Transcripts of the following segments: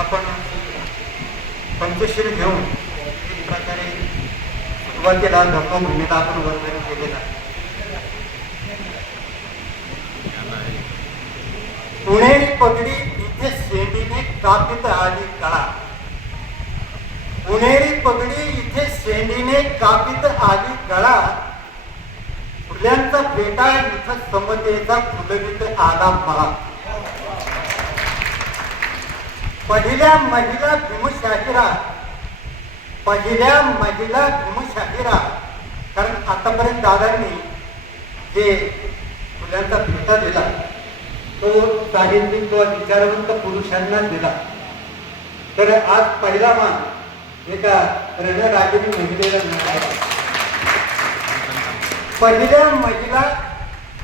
आपण पंचशील घेऊन एक प्रकारे सुरुवातीला धर्मभूमीला आपण वर्णन केलेला आहे. पुणेरी पगडी तिथे शेंडीने कापित आली कळा. पुणेरी पगडी इथे शेंडीने कापित आली कळा. फुल्यांचा फेटा इथं समतेचा फुलवित आला मला. पहिल्या महिला भीमशाहिरा पहिल्या महिला भीमशाहिरा कारण आतापर्यंत दादांनी जे मुलांचा भेटा दिला तो साहित्यिक किंवा विचारवंत पुरुषांना दिला. तर आज पहिला मान एका रणरागिनी महिलेला मिळाला. पहिल्या महिला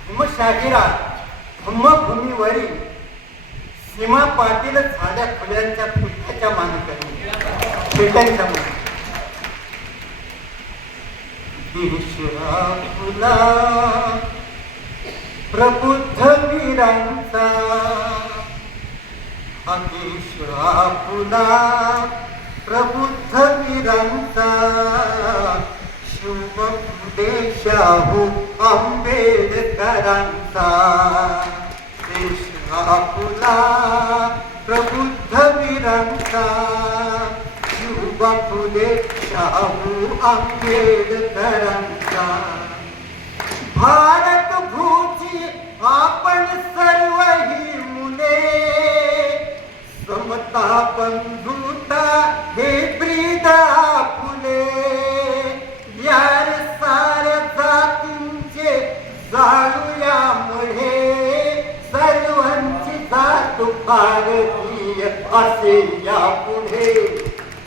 भीमशाहिरा धम्मभूमीवरील सीमा पाटील झाल्या फुल्यांच्या पिठाच्या मानकांनी पिठांच्या मान दिशा फुला. प्रबुद्ध वीरांचा. अतिशा फुला. प्रबुद्ध वीरांचा. शुभ देशाहू आंबेडकरांचा. आपुला प्रबुद्ध वीरांचा शुभ फुले शाहू आंबेडकरांचा. भारत भूची आपण सर्व ही मुले समता बंधू भारतीय असे या पुढे.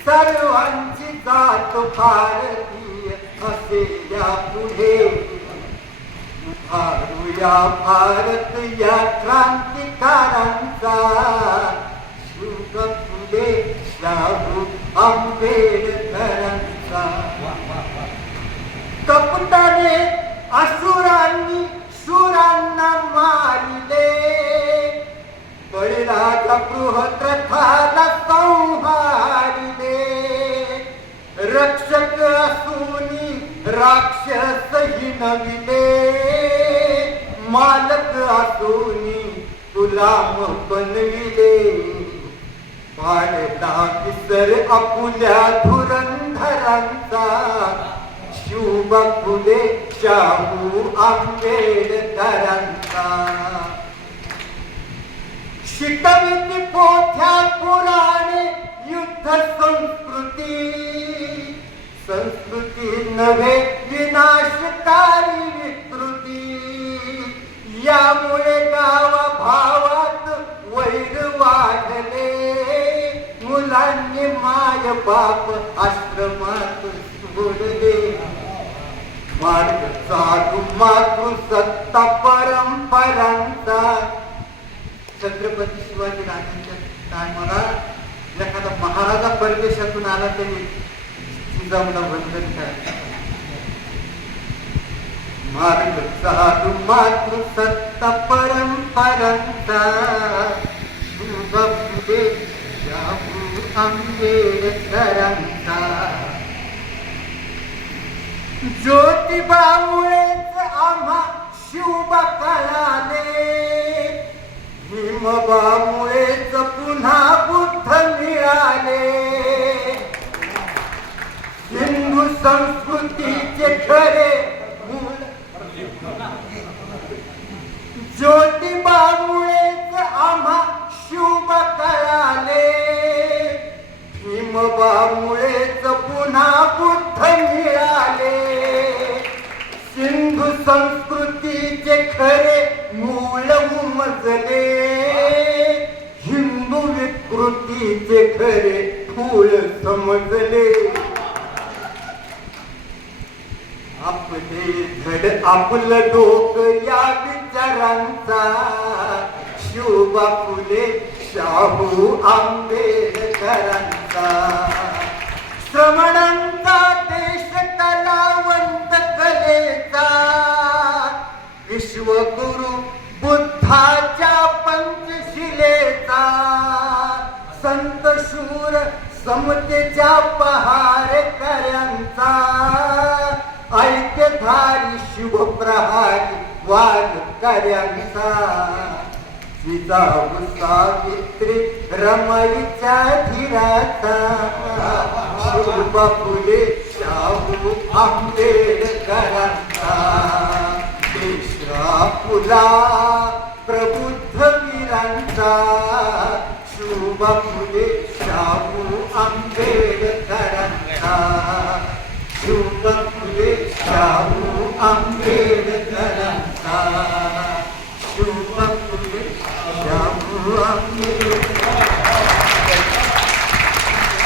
सर्वांची जात भारतीय असे या पुढे. उभारूया भारत या क्रांतिकारांचा. शुभ फुले शाहू आंबेडकरांचा. बळीराजा बृहद्रथाला संहारिले रक्षक असुनी राक्षसही नविले मालक असुनी गुलाम बनविले। पाडला विसर आपुल्या धुरंधरांचा। शुभ फुले शाहू आंबेडकरांचा। शिकविती पोथ्या पुराणे युद्ध संस्कृती? संस्कृती नव्हे विनाशकारी विकृती. यामुळे गावाभावात वैर वाढले. मुलांनी माय बाप आश्रमात सोडले. मार्ग साधू मातृ सत्ता परंपरांचा छत्रपती शिवाजी राजांच्या टायमाला एखादा महाराजा परदेशातून आला तरी जिजाऊला वंदन करायचं. मार्ग साधू मातृ सत्ता परंपरांचा शुभ आंबेडकरांचा. ज्योतिबामुळेच आम्हा शिवबा कळाले भीमबामुळेच पुन्हा बुद्ध मिळाले. हिंदू संस्कृतीचे खरे ज्योतिबामुळेच आम्हा शुभ कळाले. भीमबामुळेच पुन्हा बुद्ध मिळाले. सिंधू संस्कृतीचे खरे मूळ उमजले. विकृतीचे खरे फूल समजले. आपले धड आपलं डोक या विचारांचा. शोभा फुले शाहू आंबेडकरांचा. श्रमणांचा देश कलावंत कलेचा. विश्वगुरु समतेच्या पहार ऐक्य धारी शुभ प्रहारी वाद कर्यांचा. जिजाऊ सावित्री रमईच्या धीराचा. शुभ फुले शाहू आंबेडकरांचा. देशा फुला प्रबुद्ध वीरांचा. शुभ फुले शाहू आंबेडकरांचा शुभ फुले शाहू आंबेडकरांचा